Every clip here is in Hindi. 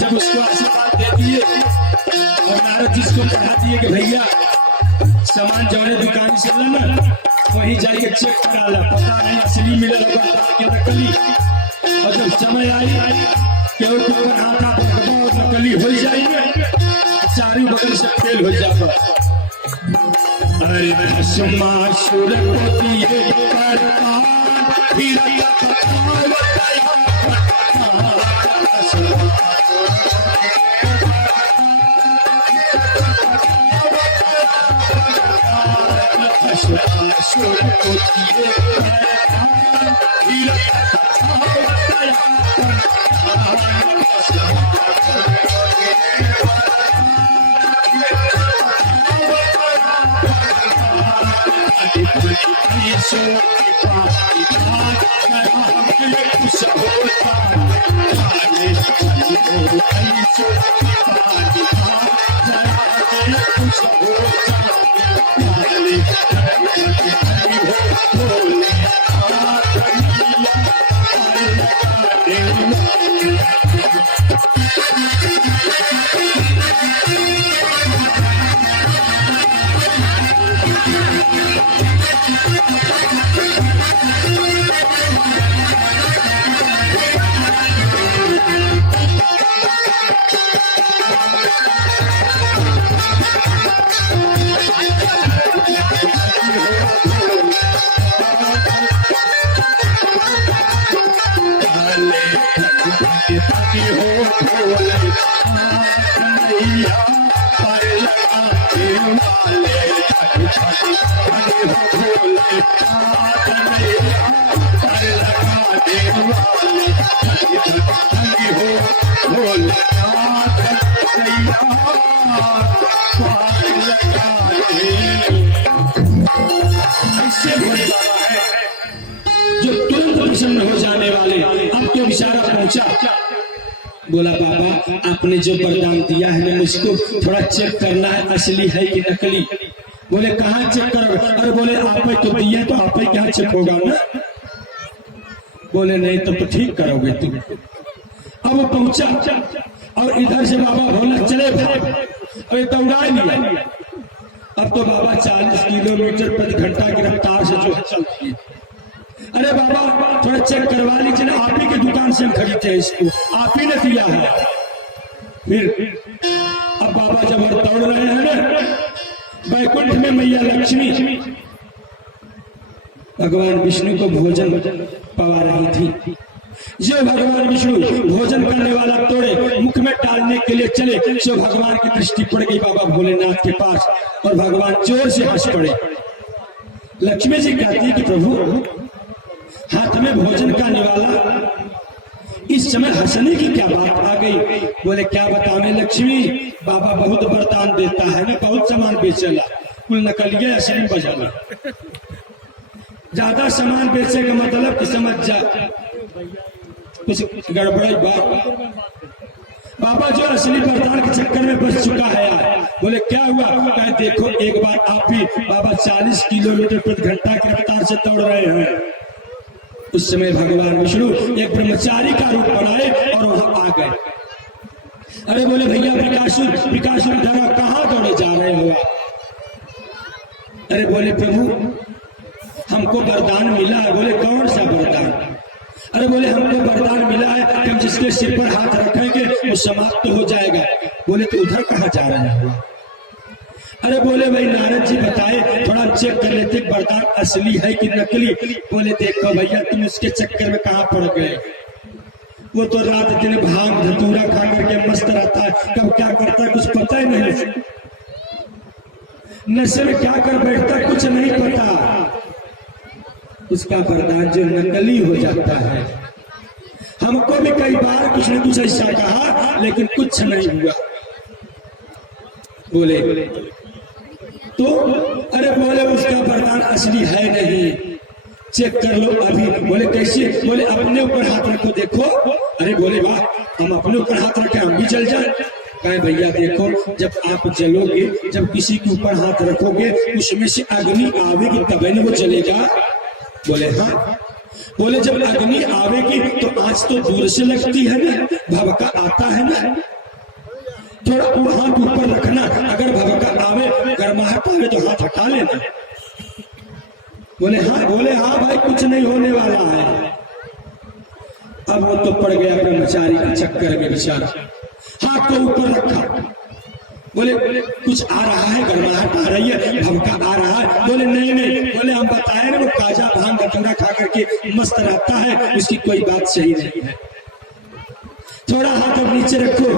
जब उसको आशीर्वाद दे दिए और नारद जी को कहा दिए कि भैया सामान जौने दुकान से लेना वहीं जाके चेक करा ला, पता नहीं असली मिलल कि नकली। और जब समय आई केवल टोकन हाथ और नकली हो जाएंगे, चारों बगल से फेल हो जाता। अरे सुर को दिए पहुंचा, बोला बाबा आपने जो वरदान दिया है ना मुझको थोड़ा चेक करना है असली है कि नकली। बोले कहाँ चेक करोगे? अरे बोले आप ही तो दिया तो आप ही क्या चेक होगा ना। बोले नहीं तो ठीक करोगे तुम। अब वो पहुंचा और इधर से बाबा भोला चले भाई दौड़ा लिया। अब तो बाबा 40 किलोमीटर प्रति घंटा की रफ्तार से जो चलती है। अरे बाबा थोड़ा चेक करवा लीजिए ना, आप ही की दुकान से हम खरीदते हैं इसको, आप ही ने दिया है। फिर अब बाबा जब दौड़ रहे हैं ना, बैकुंठ में मैया लक्ष्मी भगवान विष्णु को भोजन पवा रही थी। जो भगवान विष्णु भोजन करने वाला तोड़े मुख में डालने के लिए चले, जो भगवान की दृष्टि पड़ गई बाबा भोलेनाथ के पास और भगवान जोर से हंस पड़े। लक्ष्मी जी कहती है कि प्रभु हाथ में भोजन का निवाला, इस समय हंसने की क्या बात आ गई? बोले क्या बतावे लक्ष्मी, बाबा बहुत वरदान देता है ना, बहुत सामान बेचेला, कुल नकलिए असली बजाला। ज्यादा सामान बेचेगा मतलब कि समझ जा कुछ गड़बड़ी बात। बाबा जो असली वरदान के चक्कर में बच चुका है यार। बोले क्या हुआ? कहे देखो एक बार आप ही बाबा 40 किलोमीटर प्रति घंटा की रफ्तार से दौड़ रहे हैं। उस समय भगवान विष्णु एक ब्रह्मचारी का रूप बनाए और वहां आ गए। अरे बोले भैया विकासुर धरा कहाँ दौड़े जा रहे हो? अरे बोले प्रभु हमको वरदान मिला है। बोले कौन सा वरदान? अरे बोले हमको वरदान मिला है कि हम जिसके सिर पर हाथ रखेंगे वो समाप्त हो जाएगा। बोले तो उधर कहाँ जा रहे हो? अरे बोले भाई नारद जी बताए थोड़ा चेक कर लेते वरदान असली है कि नकली। बोले देखो भैया तुम उसके चक्कर में कहाँ पड़ गए, वो तो रात दिन भांग धतूरा खा करके मस्त रहता है, कब क्या करता है कुछ पता ही नहीं, नशे में क्या कर बैठता है कुछ नहीं पता। उसका वरदान जो नकली हो जाता है। हमको भी कई बार कुछ न कुछ ऐसा कहा लेकिन कुछ नहीं हुआ। बोले तो अरे बोले उसका वरदान असली है नहीं, चेक कर लो अभी। बोले कैसे? बोले अपने ऊपर हाथ रखो देखो। अरे बोले वाह हम अपने ऊपर हाथ रखे हम भी जल जाए। कहे भैया देखो जब आप जलोगे, जब किसी के ऊपर हाथ रखोगे उसमें से अग्नि आवेगी तभी ना वो जलेगा। बोले हाँ। बोले जब अग्नि आवेगी तो आँच तो दूर से लगती है ना, भभका आता है ना, थोड़ा हाथ ऊपर रखना, अगर भभका आवे गर्माहट आवे तो हाथ हटा लेना। बोले हाँ भाई कुछ नहीं होने वाला है। अब वो तो पड़ गया ब्रह्मचारी के चक्कर में बेचारा, हाथ को ऊपर रखा। बोले कुछ आ रहा है, गर्माहट आ रही है, भभका आ रहा है। बोले नहीं। बोले हम बताए ना वो काजा भांग धतूरा खा करके मस्त रहता है, उसकी कोई बात सही नहीं है। थोड़ा हाथ अब नीचे रखो,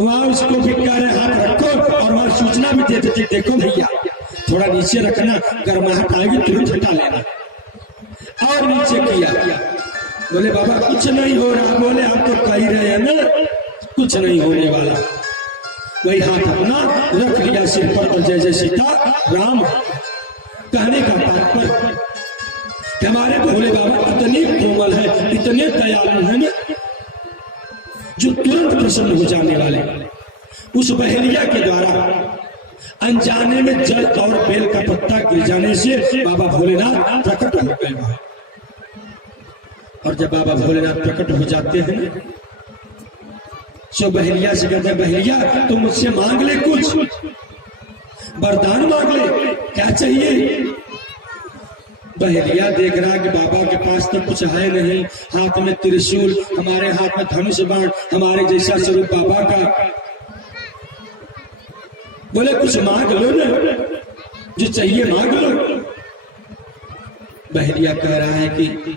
वहां उसको भी कह रहे हाथ रखो और वहां सूचना भी दे देते देखो भैया थोड़ा नीचे रखना, गर्माहट आएगी तुरंत हटा लेना। और नीचे किया। बोले बाबा कुछ नहीं हो रहा। बोले आप तो कह ही रहे हैं ना कुछ नहीं होने वाला। वही हाथ अपना रख लिया सिर पर और जय जय सीता राम। कहने का तात्पर्य हमारे भोले बाबा इतने कोमल है, इतने दयालु है ना, जो तुरंत प्रसन्न हो जाने वाले। उस बहेलिया के द्वारा अनजाने में जल और बेल का पत्ता गिर जाने से बाबा भोलेनाथ प्रकट हो गए। और जब बाबा भोलेनाथ प्रकट हो जाते हैं सो बहेलिया से कहते हैं बहेलिया तुम मुझसे मांग ले, कुछ वरदान मांग ले, क्या चाहिए? बहेलिया देख रहा कि बाबा के पास तो कुछ है नहीं, हाथ में त्रिशूल, हमारे हाथ में धनुष बाण, हमारे जैसा स्वरूप बाबा का। बोले कुछ मांग लो ना, जो चाहिए मांग लो। बहेलिया कह रहा है कि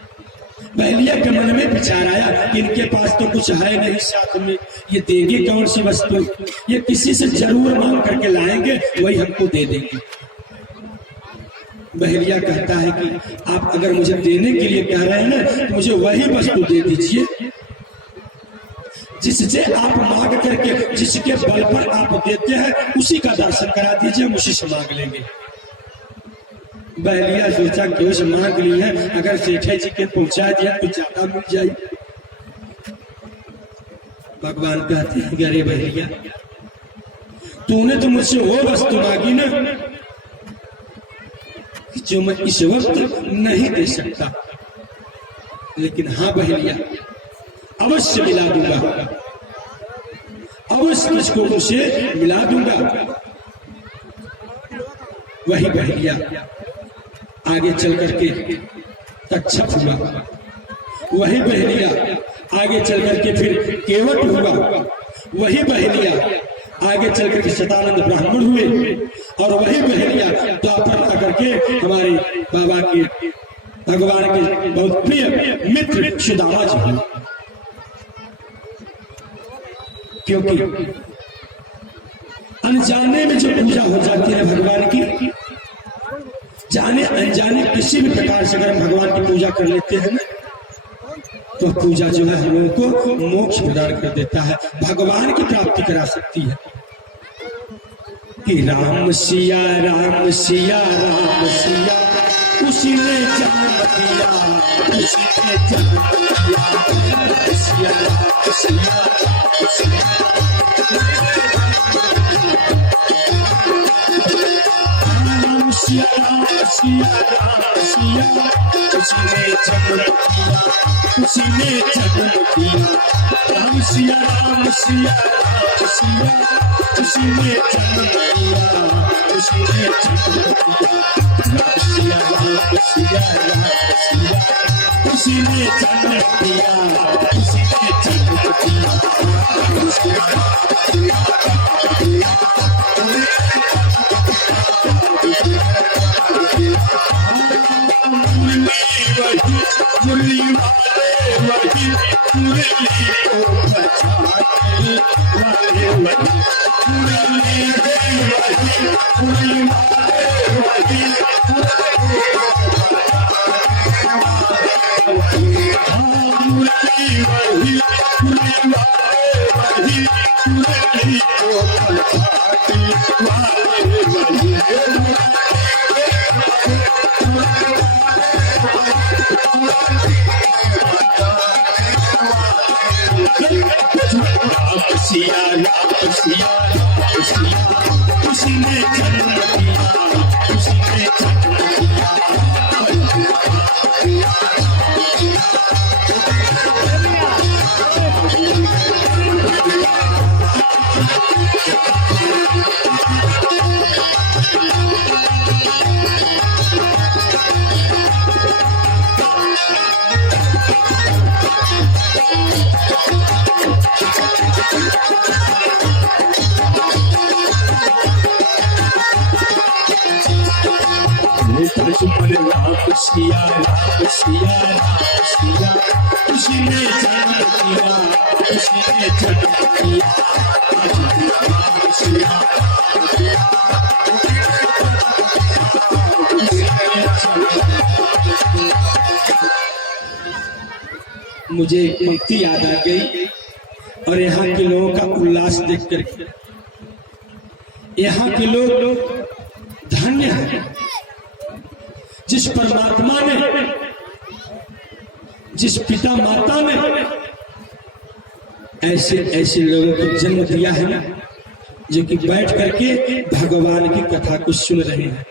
बहेलिया के मन में विचार आया कि इनके पास तो कुछ है नहीं साथ में, ये देंगे कौन सी वस्तु? ये किसी से जरूर मांग करके लाएंगे, वही हमको दे देंगे। बहेलिया कहता है कि आप अगर मुझे देने के लिए कह रहे हैं ना तो मुझे वही वस्तु दे दीजिए जिससे आप मांग करके, जिसके बल पर आप देते हैं उसी का दर्शन करा दीजिए, हम उसी से मांग लेंगे। बहेलिया सोचा कि उस मांग ली है, अगर सेठे जी के पहुंचा दिया तो ज्यादा मिल जाएगी। भगवान कहते हैं कि अरे भैया तूने तो मुझसे वो वस्तु मांगी ना जो मैं इस वक्त नहीं दे सकता, लेकिन हाँ बहलिया अवश्य मिला दूंगा, अवश्य तुझको मुझसे मिला दूंगा। वही बहलिया आगे चल करके तक्षक हुआ, वही बहलिया आगे चल करके फिर केवट हुआ, वही बहलिया आगे चल करके शतानंद ब्राह्मण हुए, और वही बहलिया द्वापर करके हमारे बाबा के भगवान के बहुत प्रिय मित्र सुदामा जी हुए। क्योंकि अनजाने में जो पूजा हो जाती है भगवान की, जाने अनजाने किसी भी प्रकार से अगर हम भगवान की पूजा कर लेते हैं ना, तो पूजा जो है हम लोगों को मोक्ष प्रदान कर देता है, भगवान की प्राप्ति करा सकती है। कि राम सिया राम सिया राम सिया, उसी ने जन्म दिया, उसी ने जन्म दिया, सिया राम सिया राम सिया। राम सिया राम सिया राम सिया, उसी ने जन्म दिया, उसी ने जन्म दिया। राम सिया राम सिया राम सिया, उसी ने जन्म दिया, उसी ने जन्म दिया। राम सिया राम सिया राम सिया, उसी ने जन्म दिया, उसी ने जन्म दिया। राम सिया राम सिया राम सिया, मुरली वाले वही, मुरली को बचाने वाले वही, मुरली वही, मुरली वाले वही, मुरली वही, मुरली वाले वही, मुरली को बचाने वाले वही। सिया राम सिया राम सिया, उसी ने जन्म दिया, उसी ने जन्म दिया। राम सिया राम सिया राम सिया, उसी ने जन्म दिया, उसी ने जन्म दिया। राम सिया मुझे पंक्ति याद आ गई, और यहाँ के लोगों का उल्लास देख करके यहाँ के लोग धन्य हैं जिस परमात्मा ने, जिस पिता माता ने ऐसे ऐसे लोगों को जन्म दिया है ना, जो कि बैठ करके भगवान की कथा को सुन रहे हैं।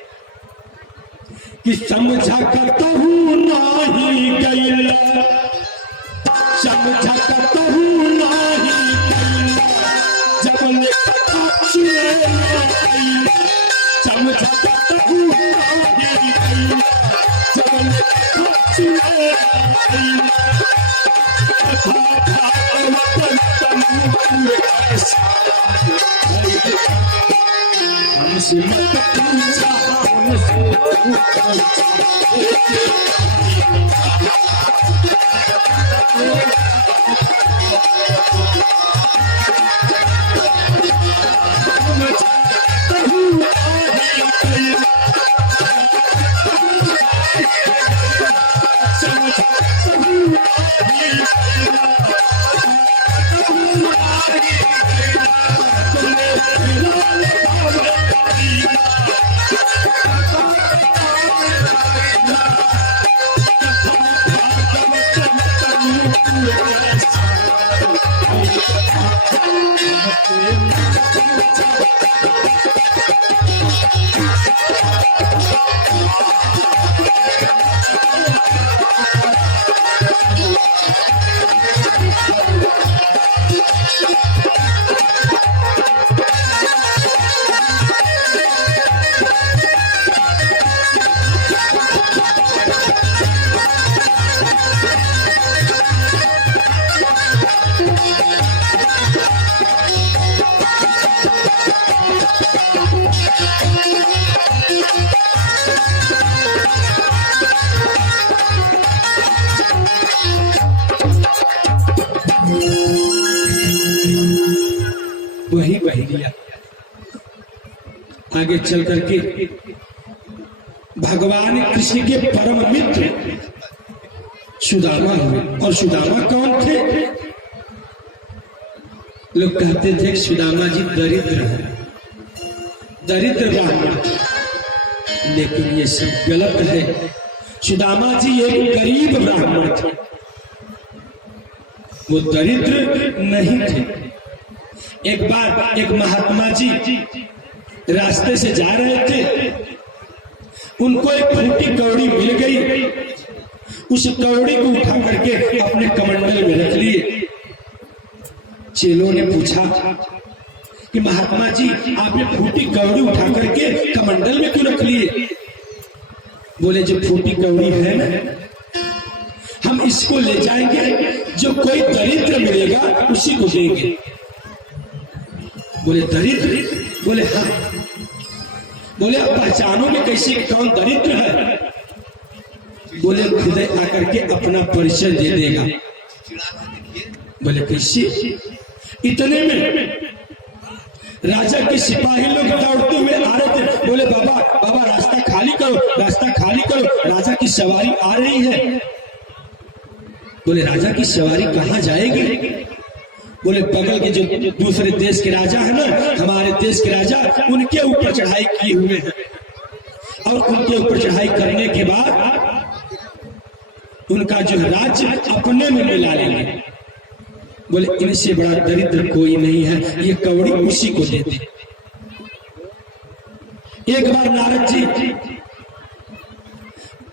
कि समझा करता हूँ नाही गैला, समझा करता हूँ नाही गैला, जब ले कथा सुने गैला, समझा करता हूँ नाही गैला, जब ले कथा सुने गैला। कथा भागवत तनु ऐसा हमसे मत पूछा, हमसे पूछा। बह लिया। आगे चल करके भगवान कृष्ण के परम मित्र सुदामा हुए। और सुदामा कौन थे? लोग कहते थे सुदामा जी दरिद्र है, दरिद्र ब्राह्मण, लेकिन ये सब गलत है। सुदामा जी एक गरीब ब्राह्मण थे, वो दरिद्र नहीं थे। एक बार एक महात्मा जी रास्ते से जा रहे थे, उनको एक फूटी कौड़ी मिल गई। उस कौड़ी को उठा करके अपने कमंडल में रख लिए। चेलों ने पूछा कि महात्मा जी आपने फूटी कौड़ी उठा करके कमंडल में क्यों रख लिए? बोले जो फूटी कौड़ी है ना, हम इसको ले जाएंगे, जो कोई दरिद्र मिलेगा उसी को देंगे। बोले दरिद्र? बोले हाँ। बोले आप पहचानोगे कैसे कौन दरिद्र है? बोले खुद आकर के अपना परिचय दे देगा। बोले कैसे? इतने में राजा के सिपाही लोग दौड़ते हुए आ रहे थे। बोले बाबा बाबा रास्ता खाली करो, रास्ता खाली करो, राजा की सवारी आ रही है। बोले राजा की सवारी कहाँ जाएगी? बोले बगल के जो दूसरे देश के राजा है ना, हमारे देश के राजा, उनके ऊपर चढ़ाई किए हुए हैं, और उनके ऊपर चढ़ाई करने के बाद उनका जो राज्य अपने में मिला लेंगे। बोले इनसे बड़ा दरिद्र कोई नहीं है, ये कौड़ी उसी को देते। एक बार नारद जी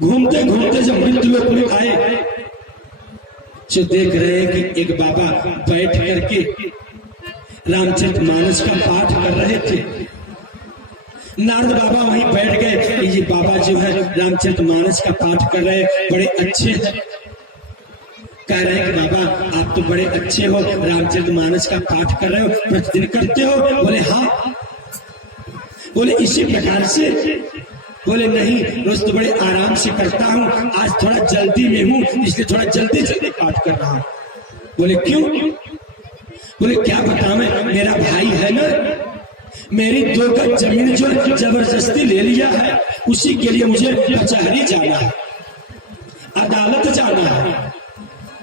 घूमते घूमते जब मृत्युलोक में आए, जो देख रहे हैं कि एक बाबा बैठ करके रामचरितमानस का पाठ कर रहे थे। नारद बाबा वहीं बैठ गए। ये बाबा जो है रामचरितमानस का पाठ कर रहे हैं, बड़े अच्छे हैं। कह रहे हैं कि बाबा आप तो बड़े अच्छे हो, रामचरितमानस का पाठ कर रहे हो, प्रतिदिन करते हो? बोले हाँ। बोले इसी प्रकार से? बोले नहीं, रोज तो बड़े आराम से करता हूँ, आज थोड़ा जल्दी में हूँ इसलिए थोड़ा जल्दी जल्दी पाठ कर रहा हूँ। बोले क्यों? बोले क्या बताऊं, मेरा भाई है ना, मेरी 2 गज जमीन जो जबरदस्ती ले लिया है, उसी के लिए मुझे कचहरी जाना है, अदालत जाना है।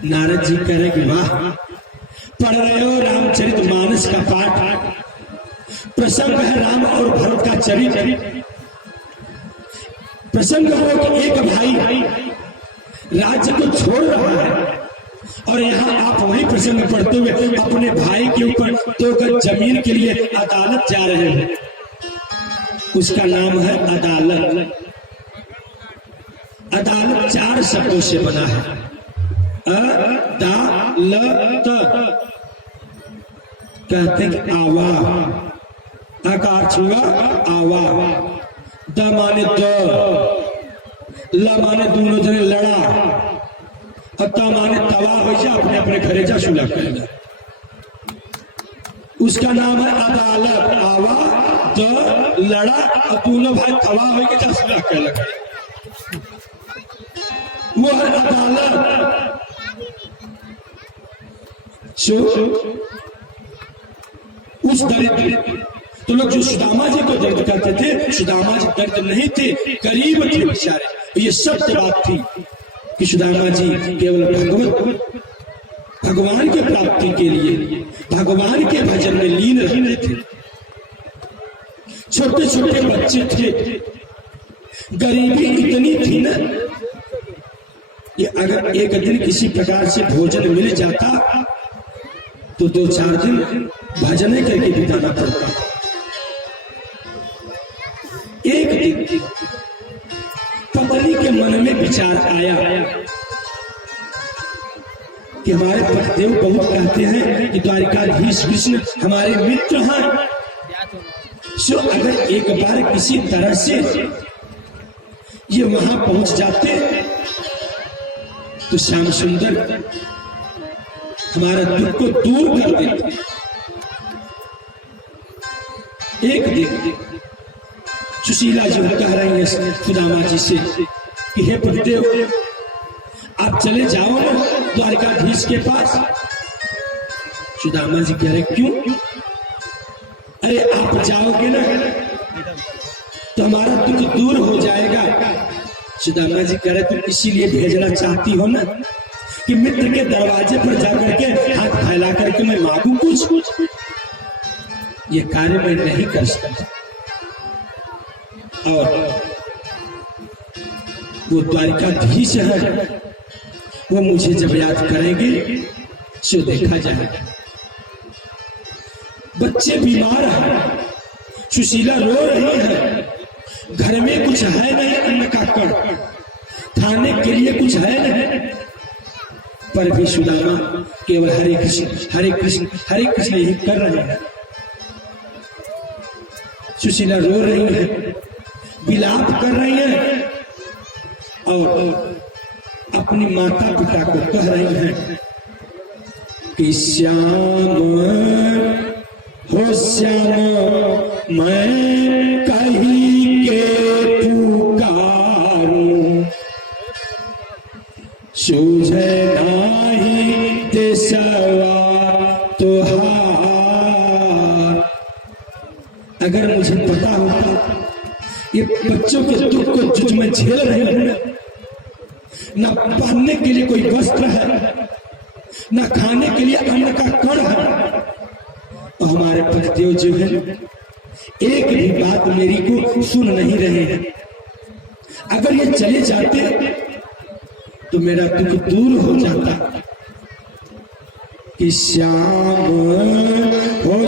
नारद जी कह रहे कि वाह, पढ़ रहे हो रामचरितमानस का पाठ, प्रसंग है राम और भरत का चरित्र। प्रसंग हो कि एक भाई राज्य को छोड़ रहा है, और यहाँ आप वही प्रसंग पढ़ते हुए अपने भाई के ऊपर 2 गज जमीन के लिए अदालत जा रहे हैं। उसका नाम है अदालत। अदालत 4 शब्दों से बना है। अदालत कहते हैं आवा, आकार छुआ आवा, द माने दो, ल माने दोनों जने लड़ा, अत्ता माने तवा हो जा, अपने अपने घरे जा सुलह कहना। उसका नाम है अदालत। आवा द लड़ा और दोनों भाई तवा हो जा सुलह कहना, वो है अदालत। उस दरिद्र, तो लोग जो सुदामा जी को दर्द करते थे, सुदामा जी दर्द नहीं थे, गरीब थे बेचारे। ये सत्य बात थी कि सुदामा जी केवल भगवान की प्राप्ति के लिए भगवान के भजन में लीन रहते थे। छोटे छोटे बच्चे थे, गरीबी इतनी थी ना, ये अगर एक दिन किसी प्रकार से भोजन मिल जाता तो 2-4 दिन भजन करके बिताना पड़ता। एक दिन पत्नी के मन में विचार आया कि हमारे पतिदेव बहुत कहते हैं कि द्वारिकाधीश कृष्ण हमारे मित्र हैं, सो अगर एक बार किसी तरह से ये वहां पहुंच जाते तो श्याम सुंदर हमारा दुख को दूर कर देते। एक दिन सुशीला जी कह रही है सुदामा जी से कि हे पतिदेव आप चले जाओ ना द्वारिकाधीश के पास। सुदामा जी कह रहे क्यों? अरे आप जाओगे ना तो हमारा दुख दूर हो जाएगा। सुदामा जी कह रहे तुम इसीलिए भेजना चाहती हो ना कि मित्र के दरवाजे पर जाकर के हाथ फैला करके मैं मांगू कुछ, ये कार्य मैं नहीं कर सकता। और वो द्वारिकाधीश है, वो मुझे जब याद करेंगे सो देखा जाएगा। बच्चे बीमार हैं, सुशीला रो रही है, घर में कुछ है नहीं, अन्न का कण, खाने के लिए कुछ है नहीं, पर भी सुदामा केवल हरे कृष्ण हरे कृष्ण हरे कृष्ण यही कर रहे हैं। सुशीला रो रही है, विलाप कर रही है और अपनी माता पिता को कह रही है कि श्याम हो श्याम मैं कहीं के पुकारूं, सूझे नाही देसवा तुहार। अगर मुझे पता होता ये बच्चों के दुख को जो मैं झेल रही हूं, ना पहनने के लिए कोई वस्त्र है, ना खाने के लिए अन्न का कण है, तो हमारे पतिदेव जो है एक भी बात मेरी को सुन नहीं रहे हैं। अगर ये चले जाते तो मेरा दुख दूर हो जाता। कि श्याम